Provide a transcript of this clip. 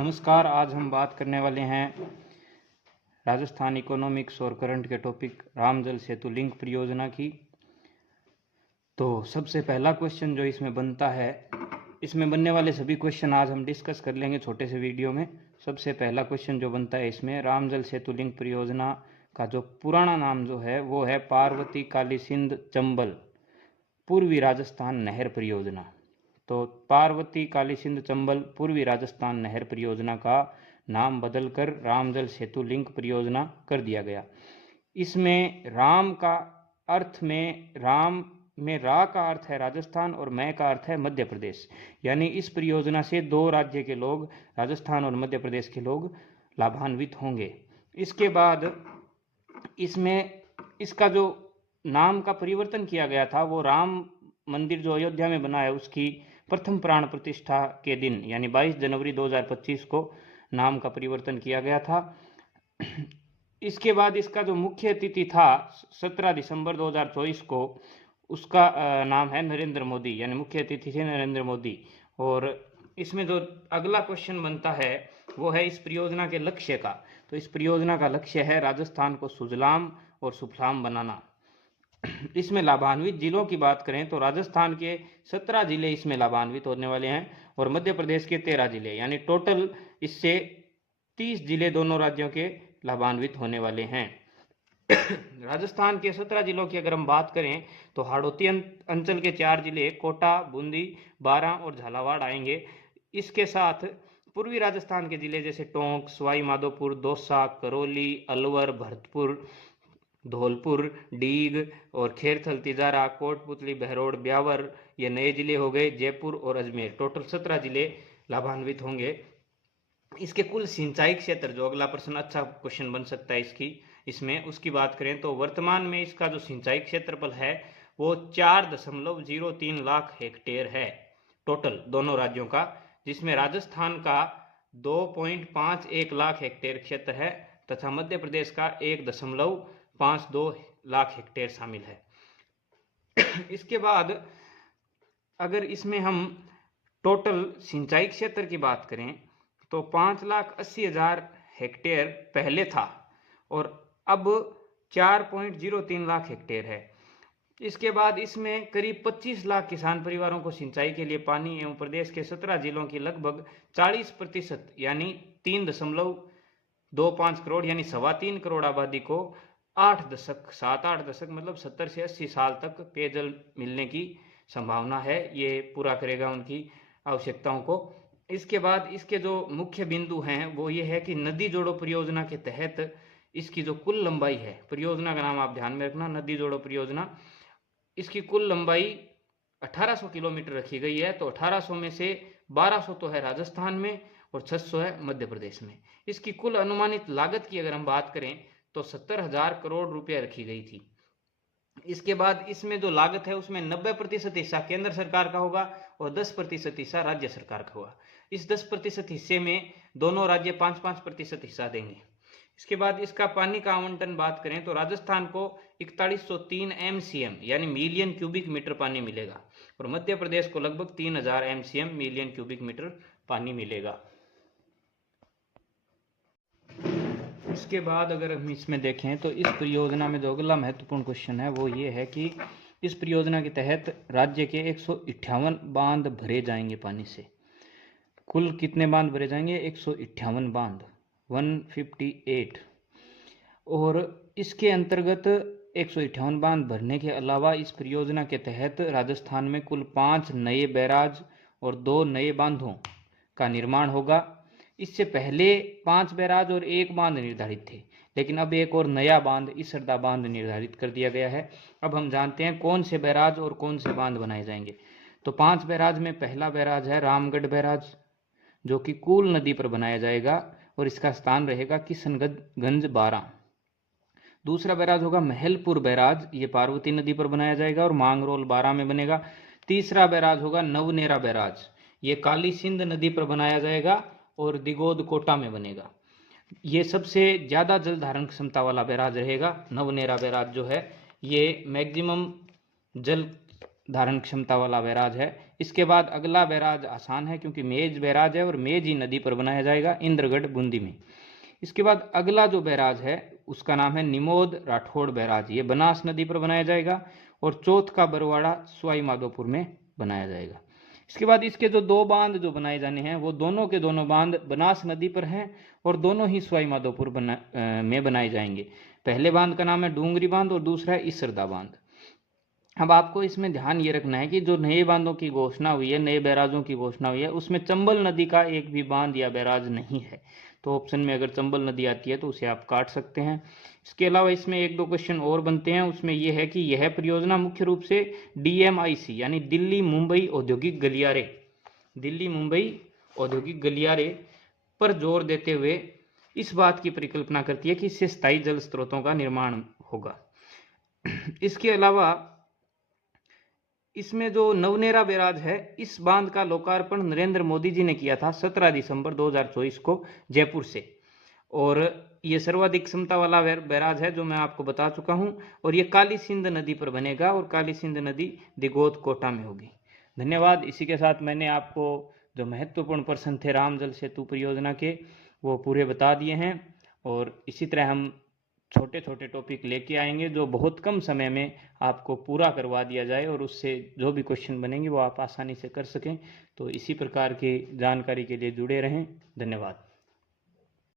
नमस्कार। आज हम बात करने वाले हैं राजस्थान इकोनॉमिक्स और करंट के टॉपिक राम जल सेतु लिंक परियोजना की। तो सबसे पहला क्वेश्चन जो इसमें बनता है, इसमें बनने वाले सभी क्वेश्चन आज हम डिस्कस कर लेंगे छोटे से वीडियो में। सबसे पहला क्वेश्चन जो बनता है इसमें, राम जल सेतु लिंक परियोजना का जो पुराना नाम जो है वो है पार्वती काली सिंध चंबल पूर्वी राजस्थान नहर परियोजना। तो पार्वती काली सिंध चंबल पूर्वी राजस्थान नहर परियोजना का नाम बदलकर राम जल सेतु लिंक परियोजना कर दिया गया। इसमें राम का अर्थ में, राम में रा का अर्थ है राजस्थान और मैं का अर्थ है मध्य प्रदेश, यानी इस परियोजना से दो राज्य के लोग, राजस्थान और मध्य प्रदेश के लोग लाभान्वित होंगे। इसके बाद इसमें इसका जो नाम का परिवर्तन किया गया था वो राम मंदिर जो अयोध्या में बना है उसकी प्रथम प्राण प्रतिष्ठा के दिन यानी 22 जनवरी 2025 को नाम का परिवर्तन किया गया था। इसके बाद इसका जो मुख्य तिथि था 17 दिसंबर 2024 को, उसका नाम है नरेंद्र मोदी, यानी मुख्य अतिथि थे नरेंद्र मोदी। और इसमें जो अगला क्वेश्चन बनता है वो है इस परियोजना के लक्ष्य का। तो इस परियोजना का लक्ष्य है राजस्थान को सुजलाम और सुफलाम बनाना। इसमें लाभान्वित जिलों की बात करें तो राजस्थान के 17 जिले इसमें लाभान्वित होने वाले हैं और मध्य प्रदेश के 13 जिले, यानी टोटल इससे 30 जिले दोनों राज्यों के लाभान्वित होने वाले हैं। राजस्थान के 17 जिलों की अगर हम बात करें तो हाड़ौती अंचल के 4 जिले कोटा, बूंदी, बारां और झालावाड़ आएंगे। इसके साथ पूर्वी राजस्थान के जिले जैसे टोंक, सवाई माधोपुर, दौसा, करौली, अलवर, भरतपुर, धौलपुर, डीग और खेरथल, तिजारा, कोटपुतली, बहरोड, ब्यावर, ये नए जिले हो गए। जयपुर और अजमेर, टोटल 17 जिले लाभान्वित होंगे। इसके कुल सिंचाई क्षेत्र, जो अगला प्रश्न अच्छा क्वेश्चन बन सकता है इसमें उसकी बात करें तो वर्तमान में इसका जो सिंचाई क्षेत्रफल है वो 4.03 लाख हेक्टेयर है टोटल दोनों राज्यों का, जिसमें राजस्थान का 2.51 लाख हेक्टेयर क्षेत्र है तथा मध्य प्रदेश का 1.52 लाख हेक्टेयर शामिल है। इसके बाद अगर इसमें हम टोटल सिंचाई क्षेत्र की बात करें तो 5,80,000 हेक्टेयर पहले था और अब 4.03 लाख हेक्टेयर है। इसके बाद इसमें करीब 25 लाख किसान परिवारों को सिंचाई के लिए पानी एवं प्रदेश के 17 जिलों की लगभग 40% यानी 3.25 करोड़ यानी 3.25 करोड़ आबादी को 8 दशक मतलब 70 से 80 साल तक पेयजल मिलने की संभावना है। ये पूरा करेगा उनकी आवश्यकताओं को। इसके बाद इसके जो मुख्य बिंदु हैं वो ये है कि नदी जोड़ो परियोजना के तहत इसकी जो कुल लंबाई है, परियोजना का नाम आप ध्यान में रखना, नदी जोड़ो परियोजना, इसकी कुल लंबाई 1800 किलोमीटर रखी गई है। तो 1800 में से 1200 तो है राजस्थान में और 600 है मध्य प्रदेश में। इसकी कुल अनुमानित लागत की अगर हम बात करें तो 70,000 करोड़ रुपया रखी गई थी। इसके बाद इसमें जो लागत है उसमें 90% हिस्सा केंद्र सरकार का होगा और 10% हिस्सा राज्य सरकार का होगा। इस 10% हिस्से में दोनों राज्य 5-5% हिस्सा देंगे। इसके बाद इसका पानी का आवंटन बात करें तो राजस्थान को 4103 MCM यानी मिलियन क्यूबिक मीटर पानी मिलेगा और मध्य प्रदेश को लगभग 3000 MCM मिलियन क्यूबिक मीटर पानी मिलेगा। इसके बाद अगर हम इसमें देखें तो इस परियोजना में जो अगला महत्वपूर्ण क्वेश्चन है वो ये है कि इस परियोजना के तहत राज्य के 158 बांध भरे जाएंगे पानी से। कुल कितने बांध भरे जाएंगे? 158 बांध, 158। और इसके अंतर्गत 158 बांध भरने के अलावा इस परियोजना के तहत राजस्थान में कुल 5 नए बैराज और 2 नए बांधों का निर्माण होगा। इससे पहले 5 बैराज और 1 बांध निर्धारित थे, लेकिन अब एक और नया बांध, इसरदा बांध निर्धारित कर दिया गया है। अब हम जानते हैं कौन से बैराज और कौन से बांध बनाए जाएंगे। तो 5 बैराज में पहला बैराज है रामगढ़ बैराज, जो कि कूल नदी पर बनाया जाएगा और इसका स्थान रहेगा किशनगंज 12। दूसरा बैराज होगा महलपुर बैराज, ये पार्वती नदी पर बनाया जाएगा और मांगरोल 12 में बनेगा। तीसरा बैराज होगा नवनेरा बैराज, ये काली सिंध नदी पर बनाया जाएगा और दिगोद कोटा में बनेगा। ये सबसे ज़्यादा जल धारण क्षमता वाला बैराज रहेगा। नवनेरा बैराज जो है ये मैक्सिमम जल धारण क्षमता वाला बैराज है, इसके बाद अगला बैराज आसान है क्योंकि मेज बैराज है और मेज ही नदी पर बनाया जाएगा, इंद्रगढ़ बूंदी में। इसके बाद अगला जो बैराज है उसका नाम है निमोद राठौड़ बैराज, ये बनास नदी पर बनाया जाएगा। और चौथ का बरवाड़ा सवाई माधोपुर में बनाया जाएगा। इसके बाद इसके जो दो बांध जो बनाए जाने हैं वो दोनों के दोनों बांध बनास नदी पर हैं और दोनों ही सवाई माधोपुर में बनाए जाएंगे। पहले बांध का नाम है डूंगरी बांध और दूसरा है इसरदा बांध। अब आपको इसमें ध्यान ये रखना है कि जो नए बांधों की घोषणा हुई है, नए बैराजों की घोषणा हुई है, उसमें चंबल नदी का एक भी बांध या बैराज नहीं है। तो ऑप्शन में अगर चंबल नदी आती है तो उसे आप काट सकते हैं। इसके अलावा इसमें एक दो क्वेश्चन और बनते हैं, उसमें यह है कि यह परियोजना मुख्य रूप से DMIC यानी दिल्ली मुंबई औद्योगिक गलियारे, दिल्ली मुंबई औद्योगिक गलियारे पर जोर देते हुए इस बात की परिकल्पना करती है कि इससे स्थायी जल स्रोतों का निर्माण होगा। इसके अलावा इसमें जो नवनेरा बैराज है, इस बांध का लोकार्पण नरेंद्र मोदी जी ने किया था 17 दिसंबर 2024 को जयपुर से। और ये सर्वाधिक क्षमता वाला बैराज है जो मैं आपको बता चुका हूं। और ये काली सिंध नदी पर बनेगा और काली सिंध नदी दिगोद कोटा में होगी। धन्यवाद। इसी के साथ मैंने आपको जो महत्वपूर्ण प्रश्न थे राम जल सेतु परियोजना के वो पूरे बता दिए हैं। और इसी तरह हम छोटे छोटे टॉपिक लेके आएंगे जो बहुत कम समय में आपको पूरा करवा दिया जाए और उससे जो भी क्वेश्चन बनेंगे वो आप आसानी से कर सकें। तो इसी प्रकार की जानकारी के लिए जुड़े रहें। धन्यवाद।